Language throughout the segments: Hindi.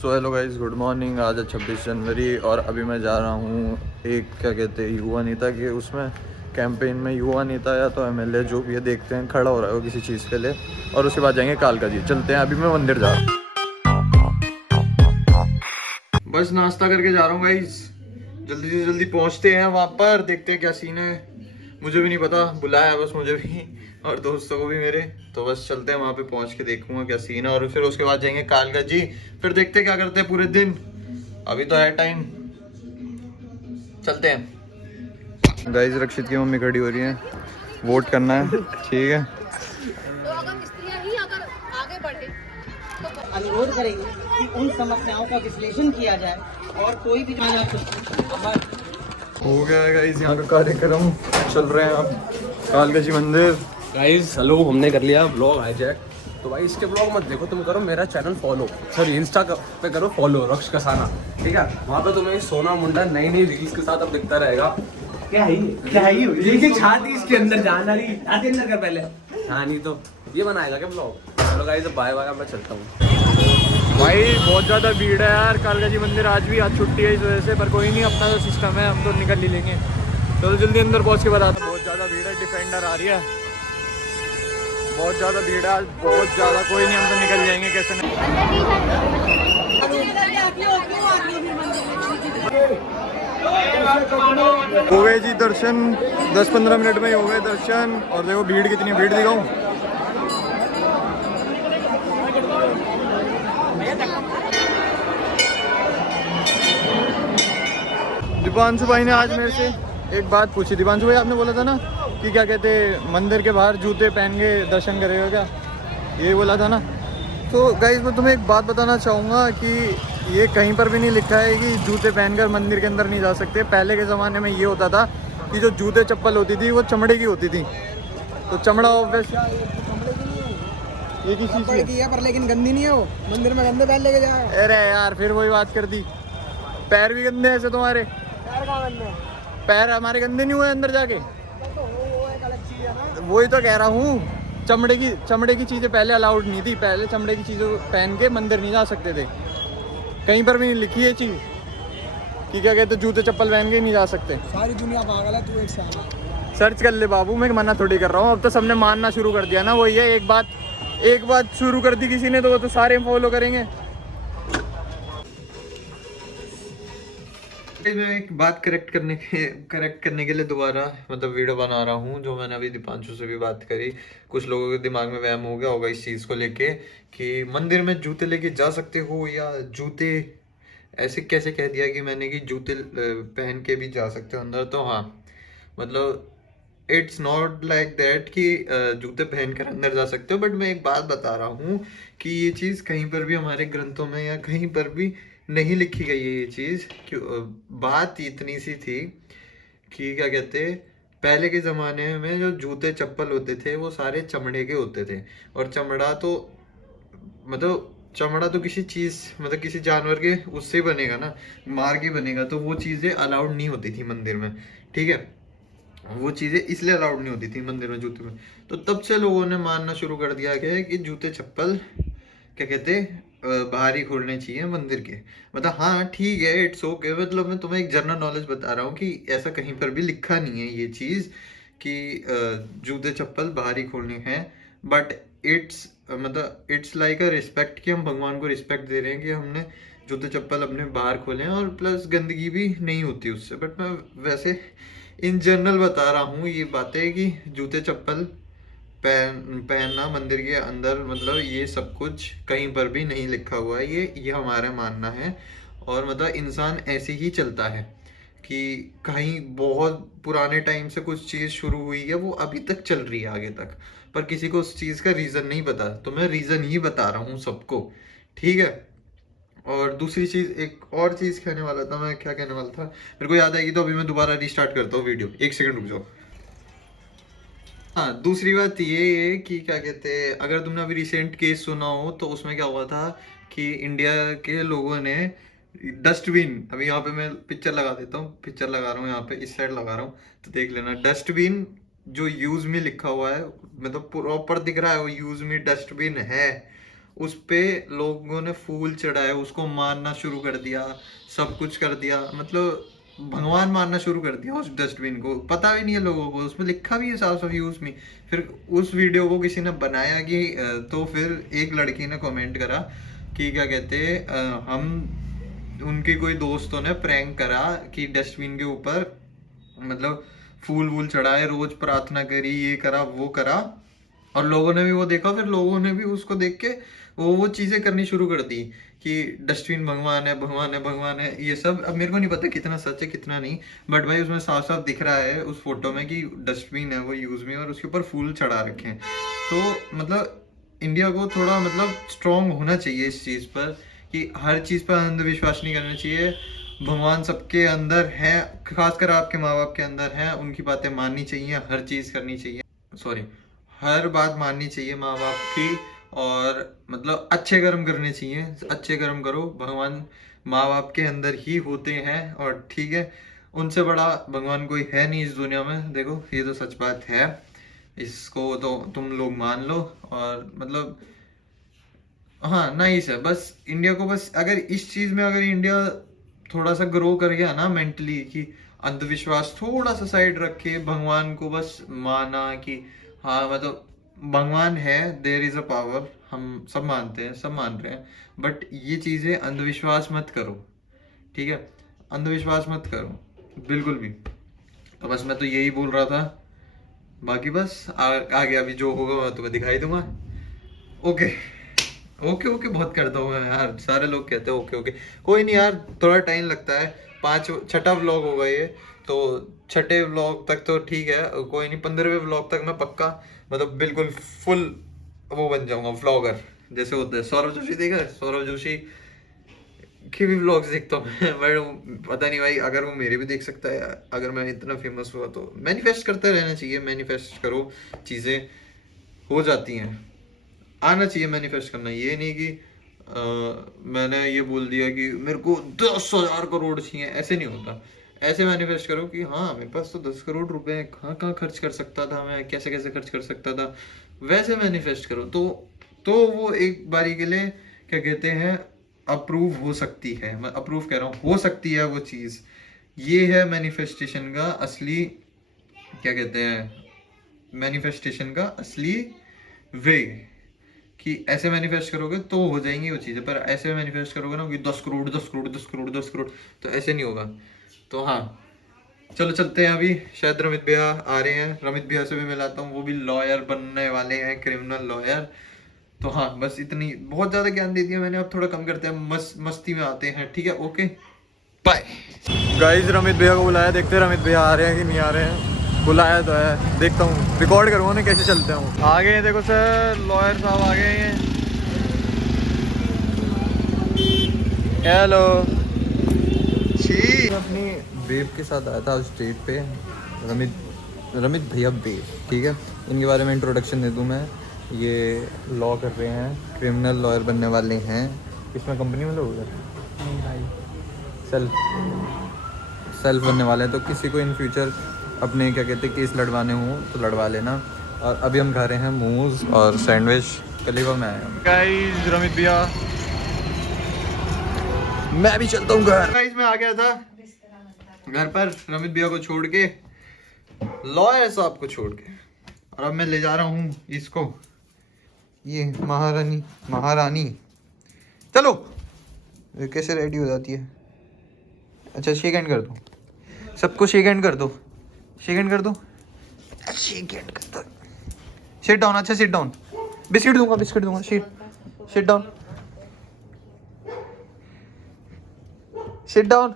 So hello guys, good morning. आज है 26 जनवरी और अभी मैं जा रहा हूँ एक क्या कहते हैं युवा नेता के उसमें कैंपेन में। युवा नेता या तो एमएलए जो भी है, देखते हैं खड़ा हो रहा है वो किसी चीज़ के लिए। और उसके बाद जाएंगे कालका जी। चलते हैं, अभी मैं मंदिर जा रहा हूँ। बस नाश्ता करके जा रहा हूँ गाइस, जल्दी से जल्दी पहुँचते हैं वहाँ पर, देखते हैं क्या सीन है। मुझे भी नहीं पता, बुलाया बस मुझे भी और दोस्तों को भी मेरे। तो बस चलते हैं वहाँ पे, पहुँच के देखूंगा क्या सीन है और फिर उसके बाद जाएंगे कालका जी। फिर देखते हैं क्या करते हैं पूरे दिन। अभी तो है टाइम, चलते हैं। गाइस रक्षित की मम्मी खड़ी हो रही है, वोट करना है, ठीक है। तो अगर स्त्रियां ही अगर आगे बढ़े तो अनुरोध करेंगे कि उन समस्याओं का विश्लेषण किया जाए और कोई भी हो गया है गाइस, यहाँ का कार्यक्रम चल रहे हैं अब कालका जी मंदिर। गाइस हेलो, हमने कर लिया ब्लॉग हाईजैक। तो भाई इसके ब्लॉग मत देखो, तुम करो मेरा चैनल फॉलो, सॉरी इंस्टा पे करो फॉलो, रक्ष कसाना, ठीक है। वहाँ पे तुम्हें सोना मुंडा नई नई रील्स के साथ अब दिखता रहेगा। क्या है देखिए छाती इसके अंदर जान आ रही, छाती अंदर कर पहले। हाँ नहीं तो ये बनाएगा क्या ब्लॉग। चलो गाइस बाय बाय, मैं चलता हूँ। भाई बहुत ज़्यादा भीड़ है यार कालका जी मंदिर। आज भी आज छुट्टी है इस वजह से, पर कोई नहीं, अपना जो सिस्टम है हम तो निकल ही लेंगे। चलो जल्दी अंदर पहुँच के बताता हूँ। बहुत ज़्यादा भीड़ है, डिफेंडर आ रही है, बहुत ज़्यादा भीड़ है आज, बहुत ज़्यादा। कोई नहीं, हम तो निकल जाएंगे कैसे नहीं। हो गए जी दर्शन, 10-15 मिनट में ही हो गए दर्शन। और देखो भीड़ कितनी, भीड़ दिखाऊं। दीपांशु भाई ने आज मेरे से एक बात पूछी। दीपांशु भाई आपने बोला था ना कि क्या कहते मंदिर के बाहर जूते पहन के दर्शन करेगा क्या, ये बोला था ना। तो गाइस मैं तुम्हें एक बात बताना चाहूँगा कि ये कहीं पर भी नहीं लिखा है कि जूते पहनकर मंदिर के अंदर नहीं जा सकते। पहले के ज़माने में ये होता था कि जो जूते चप्पल होती थी वो चमड़े की होती थी। तो चमड़ा ऑब्वियस ये किस चीज़ की है, पर लेकिन गंदी नहीं है वो, मंदिर में गंदे पहन लेके जाएगा। अरे यार फिर वही बात कर दी, पैर भी गंदे ऐसे तुम्हारे। पैर हमारे गंदे नहीं हुए अंदर जाके, वही तो कह रहा हूँ। चमड़े की चीज़ें पहले अलाउड नहीं थी। पहले चमड़े की चीज़ों पहन के मंदिर नहीं जा सकते थे। कहीं पर भी नहीं लिखी है चीज़ कि क्या कहते जूते चप्पल पहन के नहीं जा सकते। सारी दुनिया पागल है, तू एक साल सर्च कर ले बाबू, मैं मना थोड़ी कर रहा हूँ। अब तो सबने मानना शुरू कर दिया ना, वही है। एक बात शुरू कर दी किसी ने तो वो तो सारे फॉलो करेंगे। मैं एक बात करेक्ट करने के लिए दोबारा मतलब वीडियो बना रहा हूँ, जो मैंने अभी दीपांशु से भी बात करी। कुछ लोगों के दिमाग में वहम हो गया होगा इस चीज़ को लेके कि मंदिर में जूते लेके जा सकते हो, या जूते ऐसे कैसे कह दिया कि मैंने कि जूते पहन के भी जा सकते हो अंदर। तो हाँ, मतलब इट्स नॉट लाइक दैट कि जूते पहन कर अंदर जा सकते हो। बट मैं एक बात बता रहा हूँ कि ये चीज़ कहीं पर भी हमारे ग्रंथों में या कहीं पर भी नहीं लिखी गई है ये चीज़। बात इतनी सी थी कि क्या कहते, पहले के ज़माने में जो जूते चप्पल होते थे वो सारे चमड़े के होते थे। और चमड़ा तो किसी चीज़ मतलब किसी जानवर के उससे ही बनेगा ना, मार के बनेगा। तो वो चीज़ें अलाउड नहीं होती थी मंदिर में, ठीक है। वो चीज़ें इसलिए अलाउड नहीं होती थी मंदिर में जूते में। तो तब से लोगों ने मानना शुरू कर दिया गया है कि जूते चप्पल क्या कहते बाहर ही खोलने चाहिए मंदिर के। मतलब हाँ ठीक है, इट्स ओके। मतलब मैं तुम्हें एक जनरल नॉलेज बता रहा हूँ कि ऐसा कहीं पर भी लिखा नहीं है ये चीज़ कि जूते चप्पल बाहर ही खोलने हैं। But it's like a respect कि हम भगवान को रिस्पेक्ट दे रहे हैं कि हमने जूते चप्पल अपने बाहर खोले हैं, और प्लस गंदगी भी नहीं होती उससे। बट मैं वैसे इन जनरल बता रहा हूँ ये बातें कि जूते चप्पल पहनना मंदिर के अंदर, मतलब ये सब कुछ कहीं पर भी नहीं लिखा हुआ है। ये हमारा मानना है। और मतलब इंसान ऐसे ही चलता है कि कहीं बहुत पुराने टाइम से कुछ चीज़ शुरू हुई है, वो अभी तक चल रही है आगे तक। पर किसी को उस चीज़ का रीज़न नहीं पता, तो मैं रीज़न ही बता रहा हूँ सबको, ठीक है। और दूसरी चीज़, एक और चीज़ कहने वाला था मैं, क्या कहने वाला था मेरे को याद आएगी तो अभी मैं दोबारा रिस्टार्ट करता हूँ वीडियो, एक सेकंड रुक जाओ। हाँ, दूसरी बात ये है कि क्या कहते हैं, अगर तुमने अभी रिसेंट केस सुना हो तो उसमें क्या हुआ था कि इंडिया के लोगों ने डस्टबिन, अभी यहाँ पे मैं पिक्चर लगा देता हूँ, पिक्चर लगा रहा हूँ यहाँ पे इस साइड लगा रहा हूँ तो देख लेना। डस्टबिन जो यूज में लिखा हुआ है, मतलब प्रॉपर दिख रहा है वो यूज में डस्टबिन है, उस पे लोगों ने फूल चढ़ाए, उसको मारना शुरू कर दिया, सब कुछ कर दिया, मतलब भगवान मानना शुरू कर दिया उस डस्टबिन को। पता भी नहीं है लोगों को, उसमें लिखा भी है साफ साफ यूज मी। फिर उस वीडियो को किसी ने बनाया कि तो फिर एक लड़की ने कमेंट करा कि क्या कहते हम उनके कोई दोस्तों ने प्रैंक करा कि डस्टबिन के ऊपर मतलब फूल वूल चढ़ाए, रोज प्रार्थना करी, ये करा वो करा, और लोगों ने भी वो देखा। फिर लोगों ने भी उसको देख के वो चीजें करनी शुरू कर दी कि डस्टबिन भगवान है, भगवान है, भगवान है, ये सब। अब मेरे को नहीं पता कितना सच है कितना नहीं, बट भाई उसमें साफ साफ दिख रहा है उस फोटो में कि डस्टबिन है वो यूज में, और उसके ऊपर फूल चढ़ा रखे हैं। तो मतलब इंडिया को थोड़ा मतलब स्ट्रांग होना चाहिए इस चीज़ पर कि हर चीज़ पर अंधविश्वास नहीं करना चाहिए। भगवान सबके अंदर है, खासकर आपके माँ बाप के अंदर है, उनकी बातें माननी चाहिए, हर चीज़ करनी चाहिए, सॉरी हर बात माननी चाहिए माँ बाप की, और मतलब अच्छे कर्म करने चाहिए, अच्छे कर्म करो। भगवान माँ बाप के अंदर ही होते हैं, और ठीक है, उनसे बड़ा भगवान कोई है नहीं इस दुनिया में। देखो ये तो सच बात है, इसको तो तुम लोग मान लो। और मतलब हाँ नाइस है। बस इंडिया को बस अगर इस चीज़ में अगर इंडिया थोड़ा सा ग्रो कर गया ना मेंटली, कि अंधविश्वास थोड़ा सा साइड रखे, भगवान को बस माना कि हाँ मतलब भगवान है, देयर इज अ पावर, हम सब मानते हैं, सब मान रहे हैं, बट ये चीज़ें अंधविश्वास मत करो, ठीक है, अंधविश्वास मत करो बिल्कुल भी। तो बस मैं तो यही बोल रहा था, बाकी बस आगे अभी जो होगा मैं तुम्हें दिखाई दूंगा। ओके ओके ओके बहुत करता हूँ मैं यार, सारे लोग कहते हैं ओके ओके, कोई नहीं यार, थोड़ा टाइम लगता है। छठा व्लॉग होगा ये, तो छठे व्लॉग तक तो ठीक है, कोई नहीं, 15वें व्लॉग तक मैं पक्का मतलब बिल्कुल फुल वो बन जाऊंगा व्लॉगर जैसे होते हैं। सौरभ जोशी देखा है, सौरभ जोशी की भी व्लॉग्स देखता हूँ बट पता नहीं भाई, अगर वो मेरे भी देख सकता है, अगर मैं इतना फेमस हुआ तो मैनिफेस्ट करते रहना चाहिए। मैनिफेस्ट करो, चीज़ें हो जाती हैं, आना चाहिए मैनिफेस्ट करना। ये नहीं कि मैंने ये बोल दिया कि मेरे को 10,000 करोड़ चाहिए, ऐसे नहीं होता। ऐसे मैनिफेस्ट करो कि हाँ मेरे पास तो 10 करोड़ रुपए हैं, कहाँ कहाँ खर्च कर सकता था मैं, कैसे कैसे खर्च कर सकता था, वैसे मैनिफेस्ट करो तो वो एक बारी के लिए क्या कहते हैं अप्रूव हो सकती है। मैं अप्रूव कह रहा हूँ, हो सकती है वो चीज़। ये है मैनिफेस्टेशन का असली क्या कहते हैं, मैनिफेस्टेशन का असली वे, कि ऐसे मैनिफेस्ट करोगे तो हो जाएंगी वो चीज़ें। पर ऐसे मैनिफेस्ट करोगे ना कि 10 करोड़ 10 करोड़ 10 करोड़ 10 करोड़, तो ऐसे नहीं होगा। तो हाँ चलो चलते हैं, अभी शायद रमित भैया आ रहे हैं, रमित भैया से भी मिलाता हूँ, वो भी लॉयर बनने वाले हैं, क्रिमिनल लॉयर। तो हाँ बस इतनी, बहुत ज़्यादा ज्ञान दे दिया मैंने, अब थोड़ा कम करते हैं, मस्ती में आते हैं, ठीक है, ओके बाय। गाइस रमित भैया को बुलाया, देखते हैं रमित भैया आ रहे हैं कि नहीं आ रहे हैं। बुलाया तो है, देखता हूँ, रिकॉर्ड करूँगा ना कैसे चलते हैं। आ गए हैं देखो सर, लॉयर साहब आ गए हैं। हेलो जी, अपनी बेब के साथ आया था उस डेट पे, रमित भैया बेब, ठीक है। इनके बारे में इंट्रोडक्शन दे दूँ मैं, ये लॉ कर रहे हैं, क्रिमिनल लॉयर बनने वाले हैं। इसमें कंपनी में लोग सेल्फ बनने वाले हैं, तो किसी को इन फ्यूचर अपने क्या कहते हैं केस लड़वाने हों तो लड़वा लेना। और अभी हम खा रहे हैं मोमोज और सैंडविच, कलीवा में आए हम। गाइस रमित भैया, मैं भी चलता हूँ घर। गाइस मैं आ गया था घर पर रमित भैया को छोड़ के, लॉयर साहब को छोड़ के, और अब मैं ले जा रहा हूँ इसको, ये महारानी चलो ये कैसे रेडी हो जाती है। अच्छा शेक हैंड कर दो, सबको शेक हैंड कर दो, शेक हैंड कर दो, शेक हैंड कर दो। सिट डाउन, अच्छा सिट डाउन, बिस्किट दूंगा, sit down, sit down,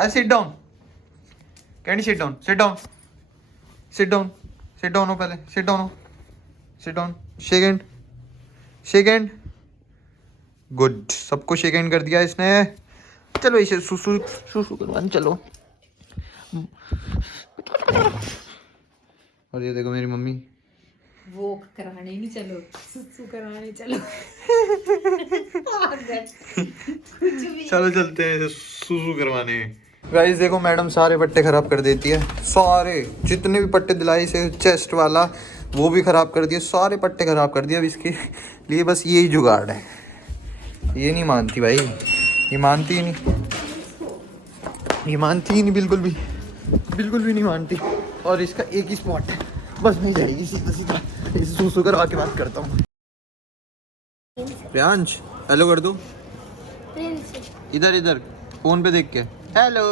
I sit down, candy sit down, sit down, sit down, sit down हो पहले, सिट डाउन हो, sit down, shake hand, good, सबको शेक हैंड कर दिया इसने। चलो इसे सुसु करवाने चलो। और ये देखो मेरी मम्मी, वो कराने नहीं चलो, सुसु कराने चलो। चलो चलते हैं सुसु करवाने। गाइस देखो मैडम सारे पट्टे खराब कर देती है, सारे जितने भी पट्टे दिलाई से, चेस्ट वाला, वो भी ख़राब कर दिए, सारे पट्टे ख़राब कर दिए। अब इसके लिए बस यही जुगाड़ है। ये नहीं मानती भाई, ये मानती ही नहीं, ये मानती ही नहीं, बिल्कुल भी नहीं मानती। और इसका एक ही स्पॉट है, बस नहीं जाएगी सीधा सीधा। इसे सूसू करवा के बात करता हूँ। प्रियांश हेलो कर दो, इधर इधर फोन पे देख के हेलो।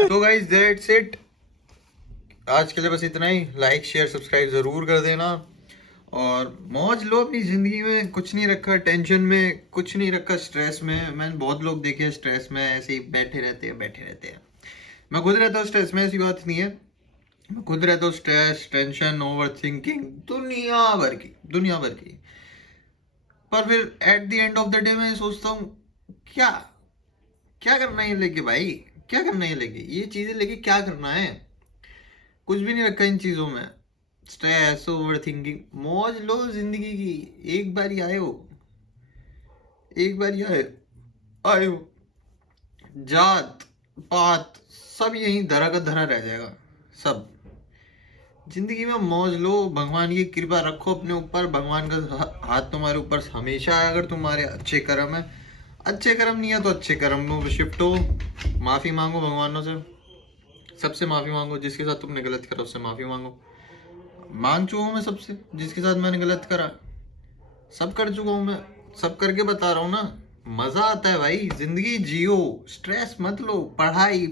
तो गाइस दैट्स इट, आज के लिए बस इतना ही। लाइक शेयर सब्सक्राइब ज़रूर कर देना और मौज लो अपनी ज़िंदगी में। कुछ नहीं रखा टेंशन में, कुछ नहीं रखा स्ट्रेस में। मैंने बहुत लोग देखे हैं स्ट्रेस में ऐसे ही बैठे रहते हैं। मैं खुद रहता हूँ स्ट्रेस में, ऐसी बात नहीं है। मैं खुद रहता हूँ स्ट्रेस, टेंशन, ओवर थिंकिंग दुनिया भर की। पर फिर at the end of the day मैं सोचता हूँ क्या करना है ये लेके भाई, क्या करना है ये लेके, ये चीज़ें लेके क्या करना है। कुछ भी नहीं रखा इन चीज़ों में। स्ट्रेस, ओवर थिंकिंग, मौज लो जिंदगी की। एक बार ही आए हो, जात पात सब यहीं धरा का धरा रह जाएगा। सब जिंदगी में मौज लो, भगवान की कृपा रखो अपने ऊपर। भगवान का हाथ तुम्हारे ऊपर हमेशा है अगर तुम्हारे अच्छे कर्म है। अच्छे कर्म नहीं है तो अच्छे कर्म में शिफ्ट हो। माफ़ी मांगो भगवानों से, सबसे माफ़ी मांगो। जिसके साथ तुमने गलत करा उससे माफ़ी मांगो। मांग चुका हूँ मैं सबसे, जिसके साथ मैंने गलत करा सब कर चुका हूँ मैं, सब करके बता रहा हूँ ना। मज़ा आता है भाई, जिंदगी जियो, स्ट्रेस मत लो। पढ़ाई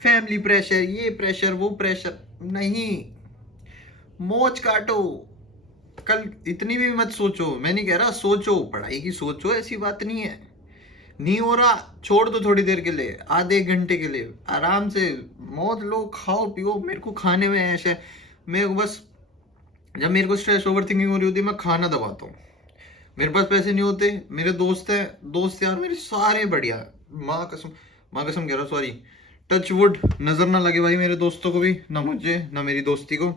फैमिली प्रेशर, ये प्रेशर वो प्रेशर नहीं, मौज काटो। कल इतनी भी मत सोचो, मैं नहीं कह रहा सोचो, पढ़ाई की सोचो, ऐसी बात नहीं है। नहीं हो रहा छोड़ दो, थोड़ी देर के लिए, आधे एक घंटे के लिए आराम से मौज लो, खाओ पियो। मेरे को खाने में ऐश है, मेरे को बस जब मेरे को स्ट्रेस ओवर थिंकिंग हो रही होती है मैं खाना दबाता हूँ। मेरे पास पैसे नहीं होते, मेरे दोस्त हैं, दोस्त यार मेरे सारे बढ़िया। माँ कसम कह रहा हूँ, सॉरी, टच वुड, नज़र ना लगे भाई मेरे दोस्तों को भी, ना मुझे ना मेरी दोस्ती को,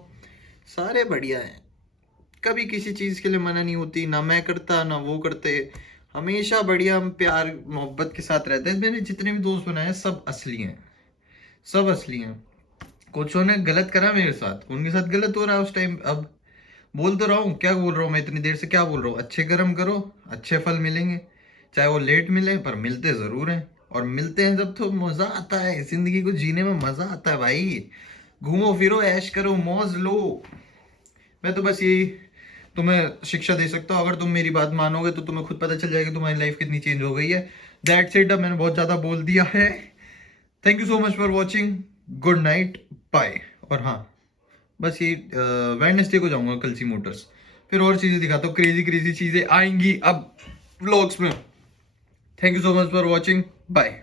सारे बढ़िया हैं। कभी किसी चीज़ के लिए मना नहीं होती, ना मैं करता ना वो करते, हमेशा बढ़िया हम प्यार मोहब्बत के साथ रहते हैं। मैंने जितने भी दोस्त बनाए सब असली हैं, सब असली हैं। कुछ ने गलत करा मेरे साथ, उनके साथ गलत हो रहा है उस टाइम। अब बोल तो रहा हूँ, क्या बोल रहा हूँ मैं इतनी देर से, क्या बोल रहा हूँ, अच्छे कर्म करो अच्छे फल मिलेंगे। चाहे वो लेट मिले पर मिलते ज़रूर हैं। और मिलते हैं जब तो मज़ा आता है, ज़िंदगी को जीने में मज़ा आता है भाई। घूमो फिरो, ऐश करो, मौज लो। मैं तो बस यही तुम्हें शिक्षा दे सकता हूँ। अगर तुम मेरी बात मानोगे तो तुम्हें खुद पता चल जाएगा तुम्हारी लाइफ कितनी चेंज हो गई है। दैट्स इट, अब मैंने बहुत ज़्यादा बोल दिया है। Thank you so much for watching, good night, bye. और हाँ, बस ये वेडनेसडे को जाऊंगा कलसी मोटर्स, फिर और चीज़ें दिखाता हूँ, क्रेजी चीज़ें आएंगी अब व्लॉग्स में। Thank you so much for watching, bye.